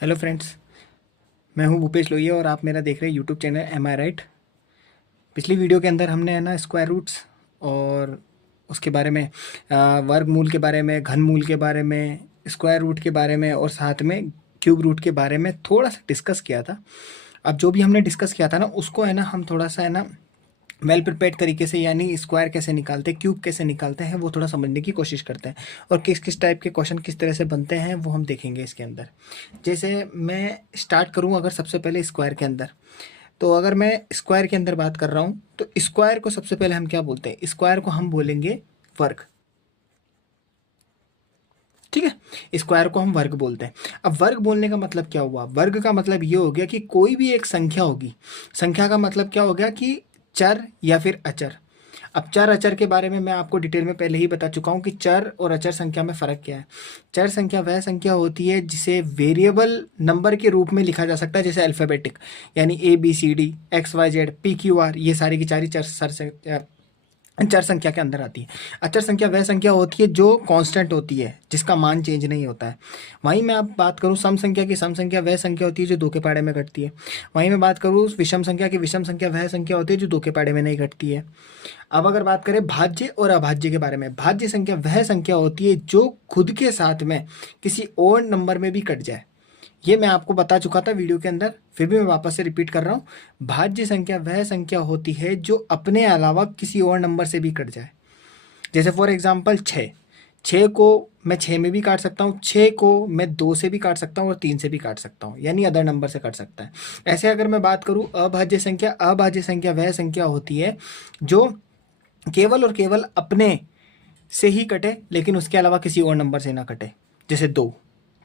Hello friends, मैं हूं भूपेश लोहिया और आप मेरा देख रहे हैं यूट्यूब चैनल एम आई राइट। पिछली वीडियो के अंदर हमने है ना स्क्वायर रूट्स और उसके बारे में, वर्गमूल के बारे में, घनमूल के बारे में, स्क्वायर रूट के बारे में और साथ में क्यूब रूट के बारे में थोड़ा सा डिस्कस किया था। अब जो भी हमने डिस्कस किया था ना उसको है ना हम थोड़ा सा है ना वेल प्रिपेयर्ड तरीके से, यानी स्क्वायर कैसे निकालते हैं, क्यूब कैसे निकालते हैं, वो थोड़ा समझने की कोशिश करते हैं और किस किस टाइप के क्वेश्चन किस तरह से बनते हैं वो हम देखेंगे इसके अंदर। जैसे मैं स्टार्ट करूं अगर सबसे पहले स्क्वायर के अंदर, तो अगर मैं स्क्वायर के अंदर बात कर रहा हूं तो स्क्वायर को सबसे पहले हम क्या बोलते हैं? स्क्वायर को हम बोलेंगे वर्ग। ठीक है, स्क्वायर को हम वर्ग बोलते हैं। अब वर्ग बोलने का मतलब क्या हुआ? वर्ग का मतलब ये हो गया कि कोई भी एक संख्या होगी। संख्या का मतलब क्या हो गया कि चर या फिर अचर। अब चर अचर के बारे में मैं आपको डिटेल में पहले ही बता चुका हूँ कि चर और अचर संख्या में फ़र्क क्या है। चर संख्या वह संख्या होती है जिसे वेरिएबल नंबर के रूप में लिखा जा सकता है, जैसे अल्फ़ाबेटिक, यानी A B C D X Y Z P Q R, ये सारी की सारी चर संख्या के अंदर आती है। अचर संख्या वह संख्या होती है जो कांस्टेंट होती है, जिसका मान चेंज नहीं होता है। वहीं मैं आप बात करूं सम संख्या की, सम संख्या वह संख्या होती है जो दो के पाड़े में घटती है। वहीं मैं बात करूं विषम संख्या की, विषम संख्या वह संख्या होती है जो दो के पाड़े में नहीं घटती है। अब अगर बात करें भाज्य और अभाज्य के बारे में, भाज्य संख्या वह संख्या होती है जो खुद के साथ में किसी और नंबर में भी कट जाए। ये मैं आपको बता चुका था वीडियो के अंदर, फिर भी मैं वापस से रिपीट कर रहा हूँ। भाज्य संख्या वह संख्या होती है जो अपने अलावा किसी और नंबर से भी कट जाए। जैसे फॉर एग्जांपल 6, 6 को मैं 6 में भी काट सकता हूँ, 6 को मैं 2 से भी काट सकता हूँ और 3 से भी काट सकता हूँ, यानी अदर नंबर से कट सकता है। ऐसे अगर मैं बात करूँ अभाज्य संख्या, अभाज्य संख्या वह संख्या होती है जो केवल और केवल अपने से ही कटे, लेकिन उसके अलावा किसी और नंबर से ना कटे। जैसे 2,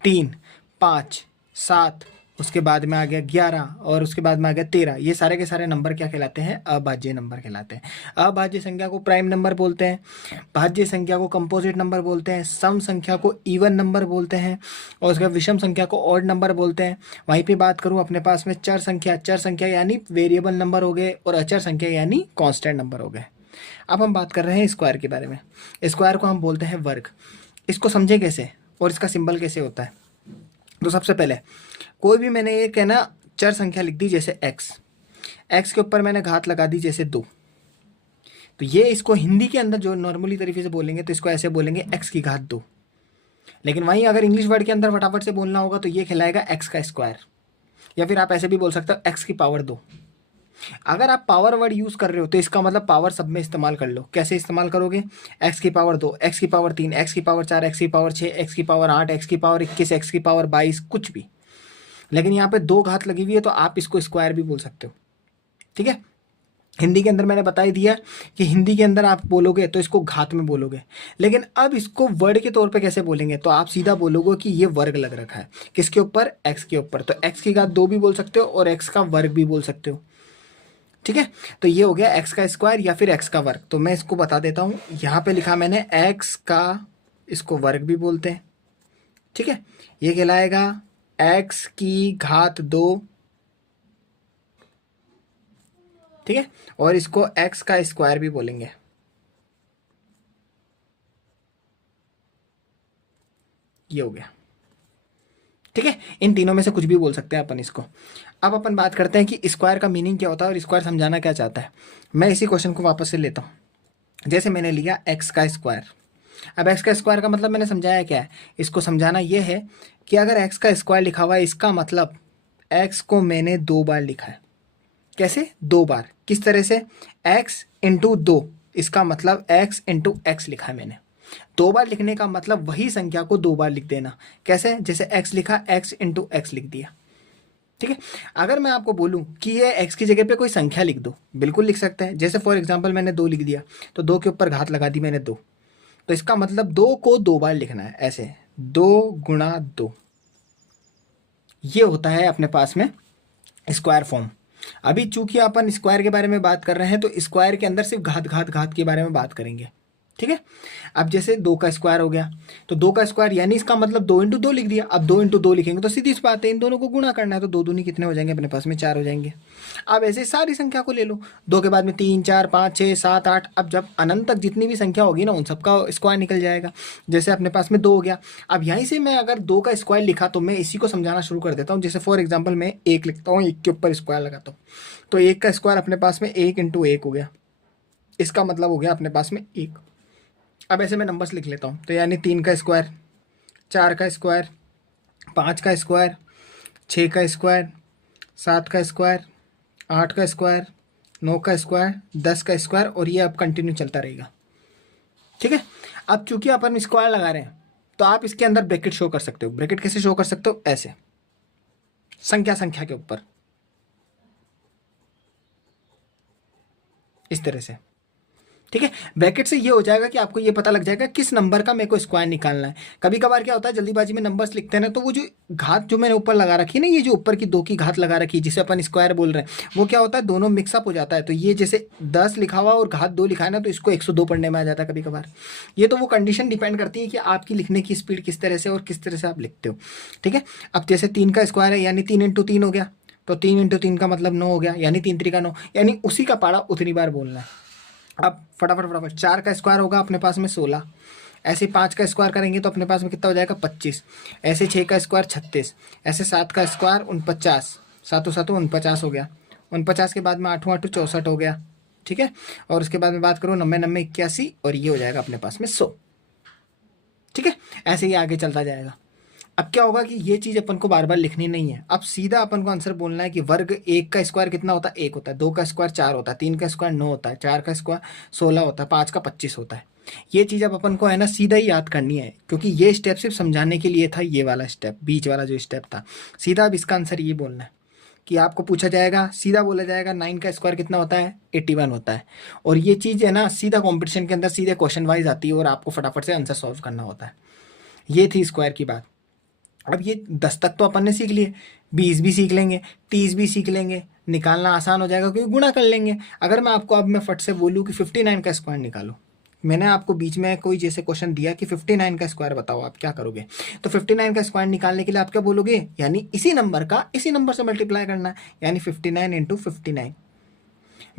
3, 5, 7, उसके बाद में आ गया 11 और उसके बाद में आ गया 13। ये सारे के सारे नंबर क्या कहलाते हैं? अभाज्य नंबर कहलाते हैं। अभाज्य संख्या को प्राइम नंबर बोलते हैं, भाज्य संख्या को कंपोजिट नंबर बोलते हैं, सम संख्या को इवन नंबर बोलते हैं और उसके बाद विषम संख्या को ऑड नंबर बोलते हैं। वहीं पे बात करूँ अपने पास में चर संख्या, चर संख्या यानी वेरिएबल नंबर हो गए और अचर संख्या यानी कॉन्स्टेंट नंबर हो गए। अब हम बात कर रहे हैं स्क्वायर के बारे में। स्क्वायर को हम बोलते हैं वर्ग। इसको समझे कैसे और इसका सिंबल कैसे होता है? तो सबसे पहले कोई भी मैंने एक है ना चर संख्या लिख दी, जैसे एक्स, एक्स के ऊपर मैंने घात लगा दी जैसे 2, तो ये इसको हिंदी के अंदर जो नॉर्मली तरीके से बोलेंगे तो इसको ऐसे बोलेंगे एक्स की घात 2। लेकिन वहीं अगर इंग्लिश वर्ड के अंदर फटाफट से बोलना होगा तो ये कहलाएगा एक्स का स्क्वायर, या फिर आप ऐसे भी बोल सकते हो एक्स की पावर 2। अगर आप पावर वर्ड यूज कर रहे हो तो इसका मतलब पावर सब में इस्तेमाल कर लो। कैसे इस्तेमाल करोगे? एक्स की पावर 2, एक्स की पावर 3, एक्स की पावर 4, एक्स की पावर 6, एक्स की पावर 8, एक्स की पावर 21, एक्स की पावर 22, कुछ भी। लेकिन यहाँ पे 2 घात लगी हुई है तो आप इसको स्क्वायर भी बोल सकते हो। ठीक है, हिंदी के अंदर मैंने बता ही दिया कि हिंदी के अंदर आप बोलोगे तो इसको घात में बोलोगे, लेकिन अब इसको वर्ड के तौर पे कैसे बोलेंगे? तो आप सीधा बोलोगे कि ये वर्ग लग रखा है किसके ऊपर? एक्स के ऊपर। तो एक्स की घात 2 भी बोल सकते हो और एक्स का वर्ग भी बोल सकते हो। ठीक है, तो ये हो गया एक्स का स्क्वायर या फिर एक्स का वर्ग। तो मैं इसको बता देता हूँ, यहाँ पे लिखा मैंने एक्स का, इसको वर्ग भी बोलते हैं। ठीक है, ये कहलाएगा एक्स की घात 2। ठीक है, और इसको एक्स का स्क्वायर भी बोलेंगे। ये हो गया। ठीक है, इन तीनों में से कुछ भी बोल सकते हैं अपन इसको। अब अपन बात करते हैं कि स्क्वायर का मीनिंग क्या होता है और स्क्वायर समझाना क्या चाहता है। मैं इसी क्वेश्चन को वापस से लेता हूँ। जैसे मैंने लिया एक्स का स्क्वायर। अब एक्स का स्क्वायर का मतलब मैंने समझाया क्या है? इसको समझाना यह है कि अगर एक्स का स्क्वायर लिखा हुआ है, इसका मतलब एक्स को मैंने 2 बार लिखा है। कैसे 2 बार? किस तरह से? एक्स इंटू 2, इसका मतलब एक्स इंटू एक्स लिखा है मैंने। 2 बार लिखने का मतलब वही संख्या को 2 बार लिख देना। कैसे? जैसे एक्स लिखा, एक्स इंटू एक्स लिख दिया। ठीक है, अगर मैं आपको बोलूं कि ये एक्स की जगह पे कोई संख्या लिख दो, बिल्कुल लिख सकते हैं। जैसे फॉर एग्जांपल मैंने 2 लिख दिया, तो 2 के ऊपर घात लगा दी मैंने 2, तो इसका मतलब 2 को 2 बार लिखना है, ऐसे 2 गुणा 2। ये होता है अपने पास में स्क्वायर फॉर्म। अभी चूंकि अपन स्क्वायर के बारे में बात कर रहे हैं तो स्क्वायर के अंदर सिर्फ घात घात घात के बारे में बात करेंगे। ठीक है। अब जैसे 2 का स्क्वायर हो गया, तो 2 का स्क्वायर यानी इसका मतलब 2 इंटू 2 लिख दिया। अब 2 इंटू 2 लिखेंगे तो सीधी सी बात है, इन दोनों को गुणा करना है, तो 2 दूनी कितने हो जाएंगे अपने पास में, 4 हो जाएंगे। अब ऐसे सारी संख्या को ले लो, 2 के बाद में 3 4 5 6 7 8, अब जब अनंत तक जितनी भी संख्या होगी ना उन सबका स्क्वायर निकल जाएगा। जैसे अपने पास में 2 हो गया। अब यहीं से मैं अगर 2 का स्क्वायर लिखा तो मैं इसी को समझाना शुरू कर देता हूँ। जैसे फॉर एग्जाम्पल मैं 1 लिखता हूँ, 1 के ऊपर स्क्वायर लगाता हूँ, तो 1 का स्क्वायर अपने पास में 1 इंटू 1 हो गया, इसका मतलब हो गया अपने पास में 1। अब ऐसे मैं नंबर्स लिख लेता हूँ, तो यानी 3 का स्क्वायर, 4 का स्क्वायर, 5 का स्क्वायर, 6 का स्क्वायर, 7 का स्क्वायर, 8 का स्क्वायर, 9 का स्क्वायर, 10 का स्क्वायर, और ये अब कंटिन्यू चलता रहेगा। ठीक है। अब चूंकि अपन स्क्वायर लगा रहे हैं तो आप इसके अंदर ब्रैकेट शो कर सकते हो। ब्रैकेट कैसे शो कर सकते हो, ऐसे संख्या के ऊपर, इस तरह से। ठीक है। ब्रैकेट से ये हो जाएगा कि आपको ये पता लग जाएगा किस नंबर का मेरे को स्क्वायर निकालना है। कभी कभार क्या होता है, जल्दीबाजी में नंबर्स लिखते हैं ना, तो वो जो घात जो मैंने ऊपर लगा रखी है ना, ये जो ऊपर की 2 की घात लगा रखी है जिसे अपन स्क्वायर बोल रहे हैं, वो क्या होता है, दोनों मिक्सअप हो जाता है। तो ये जैसे 10 लिखा हुआ और घात 2 लिखा है ना, तो इसको 102 पढ़ने में आ जाता है कभी कभार। ये तो वो कंडीशन डिपेंड करती है कि आपकी लिखने की स्पीड किस तरह से और किस तरह से आप लिखते हो। ठीक है। अब जैसे 3 का स्क्वायर है यानी 3 इंटू 3 हो गया, तो 3 इंटू 3 का मतलब 9 हो गया, यानी 3 3 का 9, यानी उसी का पारा उतनी बार बोलना है। अब फटाफट फटाफट 4 का स्क्वायर होगा अपने पास में 16, ऐसे 5 का स्क्वायर करेंगे तो अपने पास में कितना हो जाएगा 25, ऐसे 6 का स्क्वायर 36, ऐसे 7 का स्क्वायर 49, सातों सातों 49 हो गया। 49 के बाद में 8 8 64 हो गया। ठीक है। और उसके बाद में बात करो 90 90 81, और ये हो जाएगा अपने पास में 100। ठीक है। ऐसे ही आगे चलता जाएगा। अब क्या होगा कि ये चीज़ अपन को बार बार लिखनी नहीं है, अब सीधा अपन को आंसर बोलना है कि वर्ग 1 का स्क्वायर कितना होता है, 1 होता है, 2 का स्क्वायर 4 होता है, 3 का स्क्वायर 9 होता है, 4 का स्क्वायर 16 होता है, 5 का 25 होता है। ये चीज़ अब अपन को है ना सीधा ही याद करनी है, क्योंकि ये स्टेप सिर्फ समझाने के लिए था, ये वाला स्टेप बीच वाला जो स्टेप था। सीधा अब इसका आंसर ये बोलना है कि आपको पूछा जाएगा, सीधा बोला जाएगा 9 का स्क्वायर कितना होता है, 81 होता है। और ये चीज़ है ना सीधा कॉम्पिटिशन के अंदर सीधे क्वेश्चन वाइज आती है और आपको फटाफट से आंसर सॉल्व करना होता है। ये थी स्क्वायर की बात। अब ये 10 तक तो अपन ने सीख लिए, 20 भी सीख लेंगे, 30 भी सीख लेंगे, निकालना आसान हो जाएगा क्योंकि गुणा कर लेंगे। अगर मैं आपको अब मैं फट से बोलूँ कि 59 का स्क्वायर निकालो, मैंने आपको बीच में कोई जैसे क्वेश्चन दिया कि 59 का स्क्वायर बताओ, आप क्या करोगे, तो 59 का स्क्वायर निकालने के लिए आप क्या बोलोगे, यानी इसी नंबर का इसी नंबर से मल्टीप्लाई करना है, यानी 59 इंटू 59।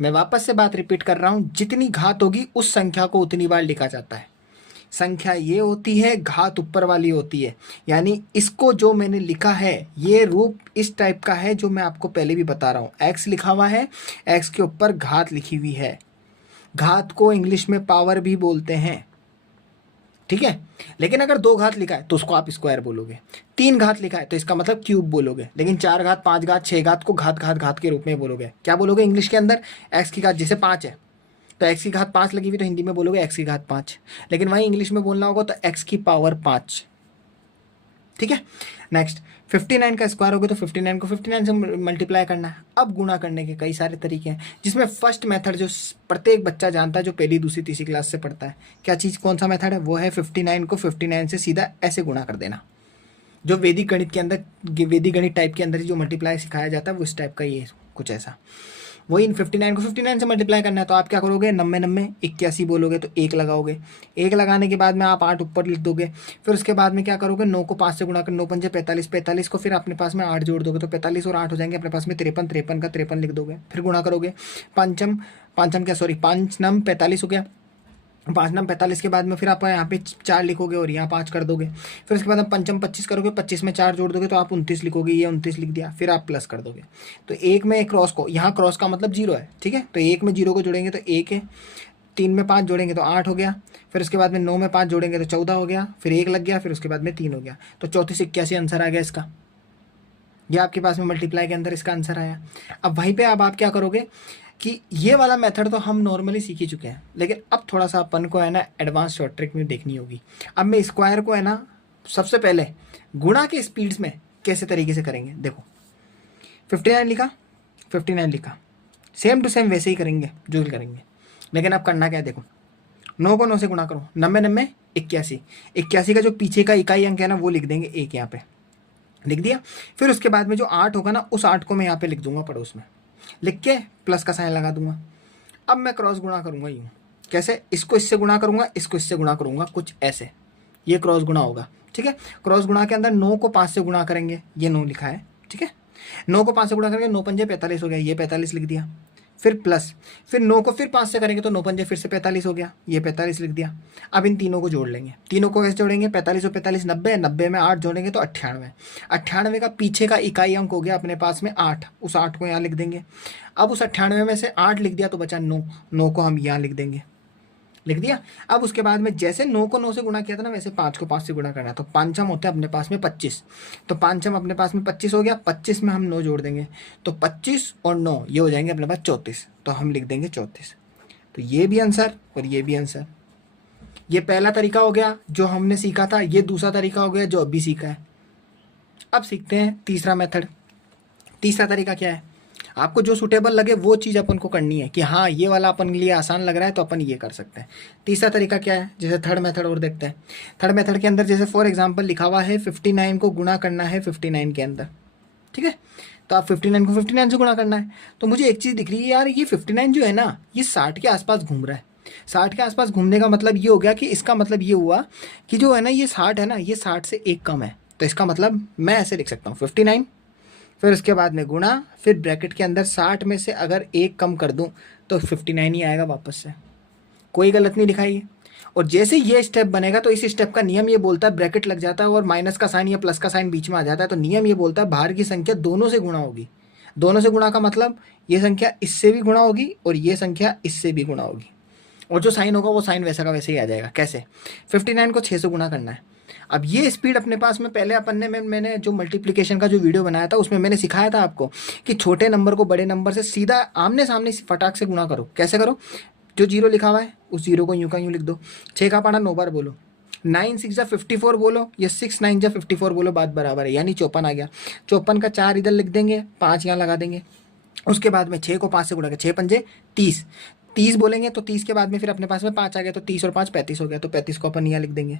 मैं वापस से बात रिपीट कर रहा हूँ, जितनी घात होगी उस संख्या को उतनी बार लिखा जाता है। संख्या ये होती है, घात ऊपर वाली होती है। यानी इसको जो मैंने लिखा है ये रूप इस टाइप का है जो मैं आपको पहले भी बता रहा हूँ। एक्स लिखा हुआ है, एक्स के ऊपर घात लिखी हुई है। घात को इंग्लिश में पावर भी बोलते हैं। ठीक है। लेकिन अगर 2 घात लिखा है तो उसको आप स्क्वायर बोलोगे, 3 घात लिखा है तो इसका मतलब क्यूब बोलोगे, लेकिन 4 घात 5 घात 6 घात को घात घात घात के रूप में बोलोगे। क्या बोलोगे इंग्लिश के अंदर, एक्स की घात जैसे 5 है तो एक्स की घात 5 लगी हुई तो हिंदी में बोलोगे एक्स की घात 5, लेकिन वहीं इंग्लिश में बोलना होगा तो एक्स की पावर 5। ठीक है। नेक्स्ट 59 का स्क्वायर होगा तो 59 को 59 से मल्टीप्लाई करना है। अब गुणा करने के कई सारे तरीके हैं, जिसमें फर्स्ट मेथड जो प्रत्येक बच्चा जानता है, जो पहली दूसरी तीसरी क्लास से पढ़ता है, क्या चीज़ कौन सा मेथड है, वो है 59 को 59 से सीधा ऐसे गुणा कर देना। जो वैदिक गणित के अंदर, वैदिक गणित टाइप के अंदर जो मल्टीप्लाई सिखाया जाता है वो इस टाइप का ये कुछ ऐसा। वही इन 59 को 59 से मल्टीप्लाई करना है तो आप क्या करोगे, 90 90 81 बोलोगे तो 1 लगाओगे, 1 लगाने के बाद में आप 8 ऊपर लिख दोगे। फिर उसके बाद में क्या करोगे, 9 को 5 से गुणा कर, 9 पंजे 45, 45 को फिर अपने पास में 8 जोड़ दोगे तो 45 और 8 हो जाएंगे अपने पास में 53, 53 का 53 लिख दोगे। फिर गुणा करोगे, पाँचम पाँचम क्या सॉरी 5 नम 45 हो गया, 5 नम 45 के बाद में फिर आप यहाँ पे 4 लिखोगे और यहाँ 5 कर दोगे। फिर उसके बाद आप पंचम 25 करोगे, 25 में 4 जोड़ दोगे तो आप 29 लिखोगे, ये 29 लिख दिया, फिर आप प्लस कर दोगे। तो 1 में क्रॉस को, यहाँ क्रॉस का मतलब 0 है। ठीक है। तो 1 में 0 को जोड़ेंगे तो 1 है, 3 में 5 जोड़ेंगे तो 8 हो गया, फिर उसके बाद में 9 में 5 जोड़ेंगे तो 14 हो गया, फिर 1 लग गया, फिर उसके बाद में 3 हो गया, तो 34 81 आंसर आ गया इसका। यह आपके पास में मल्टीप्लाई के अंदर इसका आंसर आया। अब वहीं पर अब आप क्या करोगे कि ये वाला मेथड तो हम नॉर्मली सीख ही चुके हैं, लेकिन अब थोड़ा सा अपन को है ना एडवांस शॉर्ट ट्रिक में देखनी होगी। अब मैं स्क्वायर को है ना सबसे पहले गुणा के स्पीड्स में कैसे तरीके से करेंगे, देखो 59 लिखा, 59 लिखा, सेम टू सेम वैसे ही करेंगे जो भी करेंगे, लेकिन अब करना क्या है, देखो 9 को 9 से गुणा करो, 90 90 81, 81 का जो पीछे का इकाई अंक है ना वो लिख देंगे, 1 यहाँ पे लिख दिया। फिर उसके बाद में जो 8 होगा ना उस 8 को मैं यहाँ पे लिख दूंगा पड़ोस में, लिख के प्लस का साइन लगा दूंगा। अब मैं क्रॉस गुणा करूंगा यूँ, कैसे, इसको इससे गुणा करूंगा, इसको इससे गुणा करूंगा, कुछ ऐसे, ये क्रॉस गुणा होगा। ठीक है, क्रॉस गुणा के अंदर 9 को 5 से गुणा करेंगे, ये 9 लिखा है। ठीक है, 9 को 5 से गुणा करेंगे, 9 पंजे 45 हो गया, ये 45 लिख दिया। फिर प्लस, फिर 9 को फिर 5 से करेंगे तो 9 पंजे फिर से 45 हो गया, ये 45 लिख दिया। अब इन तीनों को जोड़ लेंगे, तीनों को कैसे जोड़ेंगे, 45 और 45 90, 90 में 8 जोड़ेंगे तो 98, 98 का पीछे का इकाई अंक हो गया अपने पास में 8, उस 8 को यहाँ लिख देंगे। अब उस 98 में से 8 लिख दिया तो बचा 9, 9 को हम यहाँ लिख देंगे, लिख दिया। अब उसके बाद में जैसे 9 को 9 से गुणा किया था ना, वैसे 5 को 5 से गुणा करना है, तो पाँचम होता है अपने पास में 25, तो पाँचम अपने पास में 25 हो गया, 25 में हम 9 जोड़ देंगे तो 25 और 9 ये हो जाएंगे अपने पास 34, तो हम लिख देंगे 34। तो ये भी आंसर और ये भी आंसर। ये पहला तरीका हो गया जो हमने सीखा था, ये दूसरा तरीका हो गया जो अभी सीखा है। अब सीखते हैं तीसरा मेथड। तीसरा तरीका क्या है, आपको जो सूटेबल लगे वो चीज़ अपन को करनी है कि हाँ ये वाला अपन के लिए आसान लग रहा है तो अपन ये कर सकते हैं। तीसरा तरीका क्या है, जैसे थर्ड मेथड और देखते हैं। थर्ड मेथड के अंदर जैसे फॉर एग्जांपल लिखा हुआ है 59 को गुणा करना है 59 के अंदर। ठीक है, तो आप 59 को 59 से गुणा करना है, तो मुझे एक चीज़ दिख रही है यार, ये 59 जो है ना ये 60 के आसपास घूम रहा है। 60 के आसपास घूमने का मतलब ये हो गया कि इसका मतलब ये हुआ कि जो है ना ये 60 है ना, ये 60 से एक कम है, तो इसका मतलब मैं ऐसे लिख सकता हूँ 59, फिर उसके बाद में गुणा, फिर ब्रैकेट के अंदर 60 में से अगर एक कम कर दूं तो 59 ही आएगा वापस से, कोई गलत नहीं लिखा है। और जैसे ये स्टेप बनेगा तो इस स्टेप का नियम ये बोलता है, ब्रैकेट लग जाता है और माइनस का साइन या प्लस का साइन बीच में आ जाता है, तो नियम ये बोलता है बाहर की संख्या दोनों से गुणा होगी। दोनों से गुणा का मतलब ये संख्या इससे भी गुणा होगी और ये संख्या इससे भी गुणा होगी, और जो साइन होगा वो साइन वैसा का वैसे ही आ जाएगा। कैसे, 59 को 6 से गुणा करना है। अब ये स्पीड अपने पास में पहले अपन ने मैंने जो मल्टीप्लिकेशन का जो वीडियो बनाया था उसमें मैंने सिखाया था आपको कि छोटे नंबर को बड़े नंबर से सीधा आमने सामने फटाक से गुणा करो। कैसे करो, जो जीरो लिखा हुआ है उस जीरो को यूं का यूं लिख दो, 6 का पाना 9 बार बोलो, 9 6 जा 54 बोलो, या 6 9 जा 54 बोलो, बात बराबर है, यानी 54 आ गया। 54 का 4 इधर लिख देंगे, 5 यहाँ लगा देंगे। उसके बाद में 6 को 5 से गुणा कर, 6 पंजे 30, 30 बोलेंगे तो 30 के बाद में फिर अपने पास में 5 आ गया, तो 30 और 5 35 हो गया, तो 35 को अपन यहाँ लिख देंगे।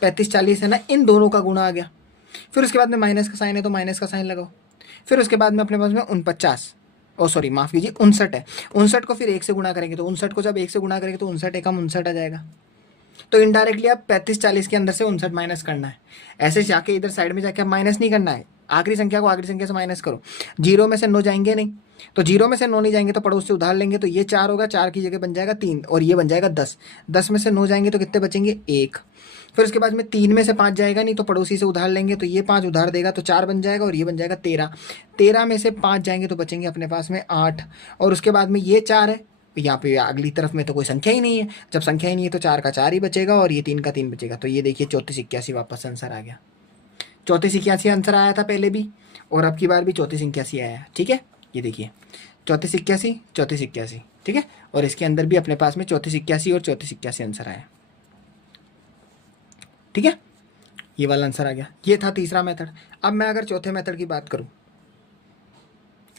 35 40 है ना, इन दोनों का गुणा आ गया। फिर उसके बाद में माइनस का साइन है तो माइनस का साइन लगाओ। फिर उसके बाद में अपने पास में 49, ओ सॉरी माफ़ कीजिए 59 है, 59 को फिर 1 से गुणा करेंगे, तो 59 को जब 1 से गुणा करेंगे तो 59 एकम 59 आ जाएगा। तो इनडायरेक्टली आप 35 40 के अंदर से 59 माइनस करना है। ऐसे जाके इधर साइड में जाके आप माइनस नहीं करना है, आखिरी संख्या को आखिरी संख्या से माइनस करो। जीरो में से 9 जाएंगे नहीं, तो जीरो में से 9 नहीं जाएंगे तो पड़ोस से उधार लेंगे, तो ये 4 होगा, 4 की जगह बन जाएगा 3 और ये बन जाएगा 10। 10 में से 9 जाएंगे तो कितने बचेंगे, 1। फिर उसके बाद में 3 में से 5 जाएगा नहीं, तो पड़ोसी से उधार लेंगे, तो ये 5 उधार देगा तो 4 बन जाएगा और ये बन जाएगा 13। 13 में से 5 जाएंगे तो बचेंगे अपने पास में 8, और उसके बाद में ये 4 है, यहाँ पे अगली तरफ में तो कोई संख्या ही नहीं है, जब संख्या ही नहीं है तो 4 का 4 ही बचेगा और ये 3 का 3 बचेगा, तो ये देखिए 34 81 वापस आंसर आ गया। 34 81 आंसर आया था पहले भी और अब की बार भी 34 81 आया। ठीक है, ये देखिए 34 81 34 81, ठीक है, और इसके अंदर भी अपने पास में 34 81 और 34 81 आंसर आया। ठीक है, ये वाला आंसर आ गया। ये था तीसरा मेथड। अब मैं अगर चौथे मेथड की बात करूं,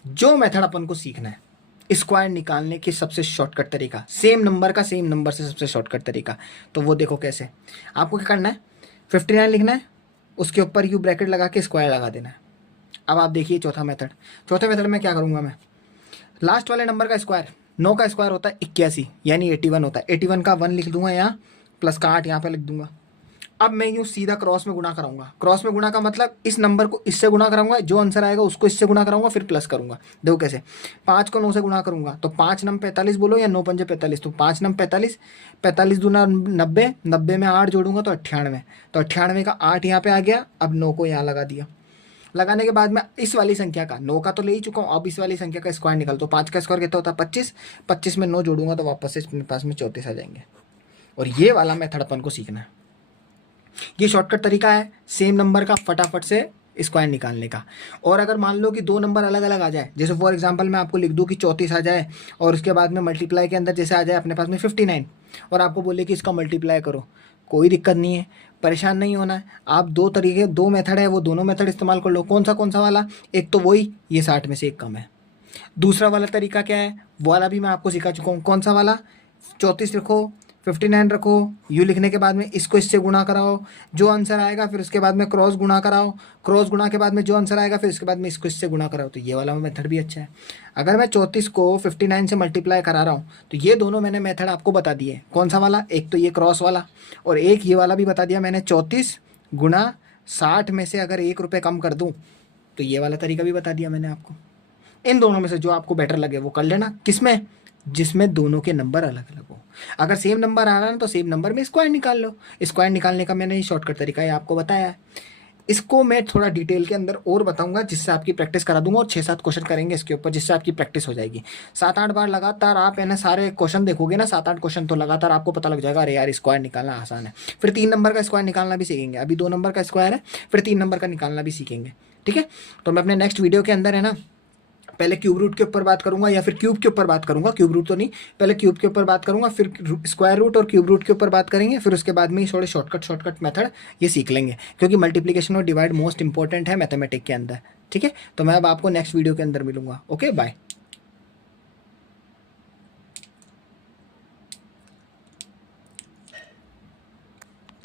जो मेथड अपन को सीखना है स्क्वायर निकालने की सबसे शॉर्टकट तरीका, सेम नंबर का सेम नंबर से सबसे शॉर्टकट तरीका, तो वो देखो कैसे। आपको क्या करना है, 59 लिखना है, उसके ऊपर यू ब्रैकेट लगा के स्क्वायर लगा देना है। अब आप देखिए चौथा मेथड। चौथे मेथड में क्या करूँगा मैं, लास्ट वाले नंबर का स्क्वायर, 9 का स्क्वायर होता है 81 यानी 81 होता है, 81 का 1 लिख दूंगा यहाँ, प्लस का 8 यहाँ पे लिख दूंगा। अब मैं यूँ सीधा क्रॉस में गुणा कराऊंगा। क्रॉस में गुणा का मतलब इस नंबर को इससे गुणा कराऊंगा, जो आंसर आएगा उसको इससे गुणा कराऊंगा, फिर प्लस करूंगा। देखो कैसे, 5 को 9 से गुणा करूंगा तो 5 नम 45 बोलो या 9 पंजे 45, तो 5 नम 45, 45 दूना 90, 90 में 8 जोड़ूंगा तो 98, तो 98 का 8 यहाँ पे आ गया। अब 9 को यहाँ लगा दिया। लगाने के बाद में इस वाली संख्या का 9 का तो ले ही चुका हूँ, अब इस वाली संख्या का स्क्वायर निकाल, तो 5 का स्क्वायर कितना होता है 25, 25 में 9 जोड़ूंगा तो वापस से अपने पास में 34 आ जाएंगे। और ये वाला मेथड अपन को सीखना है। ये शॉर्टकट तरीका है सेम नंबर का फटाफट से स्क्वायर निकालने का। और अगर मान लो कि दो नंबर अलग अलग आ जाए, जैसे फॉर एग्जांपल मैं आपको लिख दूं कि 34 आ जाए और उसके बाद में मल्टीप्लाई के अंदर जैसे आ जाए अपने पास में 59 और आपको बोले कि इसका मल्टीप्लाई करो, कोई दिक्कत नहीं है, परेशान नहीं होना है। आप दो मेथड है, वो दोनों मेथड इस्तेमाल कर लो। कौन सा वाला, एक तो वही ये 60 में से एक कम है। दूसरा वाला तरीका क्या है, वो वाला भी मैं आपको सिखा चुका हूँ। कौन सा वाला, 34 लिखो, 59 रखो, यू लिखने के बाद में इसको इससे गुणा कराओ, जो आंसर आएगा फिर उसके बाद में क्रॉस गुणा कराओ, क्रॉस गुणा के बाद में जो आंसर आएगा फिर उसके बाद में इसको इससे गुणा कराओ। तो ये वाला मेथड भी अच्छा है। अगर मैं 34 को 59 से मल्टीप्लाई करा रहा हूँ तो ये दोनों मैंने मेथड आपको बता दिए। कौन सा वाला? एक तो ये क्रॉस वाला और एक ये वाला भी बता दिया मैंने। 34 गुणा 60 में से अगर 1 रुपये कम कर दूँ तो ये वाला तरीका भी बता दिया मैंने आपको। इन दोनों में से जो आपको बेटर लगे वो कर लेना। किसमें? जिसमें दोनों के नंबर अलग अलग हो। अगर सेम नंबर आ रहा है ना तो सेम नंबर में स्क्वायर निकाल लो। स्क्वायर निकालने का मैंने ये शॉर्टकट तरीका है आपको बताया है। इसको मैं थोड़ा डिटेल के अंदर और बताऊंगा जिससे आपकी प्रैक्टिस करा दूंगा और 6-7 क्वेश्चन करेंगे इसके ऊपर जिससे आपकी प्रैक्टिस हो जाएगी। 7-8 बार लगातार आप है ना सारे क्वेश्चन देखोगे ना, 7-8 क्वेश्चन, तो लगातार आपको पता लग जाएगा अरे यार स्क्वायर निकालना आसान है। फिर 3 नंबर का स्क्वायर निकालना भी सीखेंगे। अभी 2 नंबर का स्क्वायर है, फिर 3 नंबर का निकालना भी सीखेंगे। ठीक है, तो मैं अपने नेक्स्ट वीडियो के अंदर है ना पहले क्यूब रूट के ऊपर बात करूंगा या फिर क्यूब के ऊपर बात करूंगा। क्यूब रूट तो नहीं, पहले क्यूब के ऊपर बात करूंगा, फिर स्क्वायर रूट और क्यूब रूट के ऊपर बात करेंगे, फिर उसके बाद में थोड़े शॉर्टकट मेथड ये सीख लेंगे, क्योंकि मल्टीप्लिकेशन और डिवाइड मोस्ट इंपॉर्टेंट है मैथमेटिक्स के अंदर। ठीक है, तो मैं अब आपको नेक्स्ट वीडियो के अंदर मिलूंगा। Okay, bye.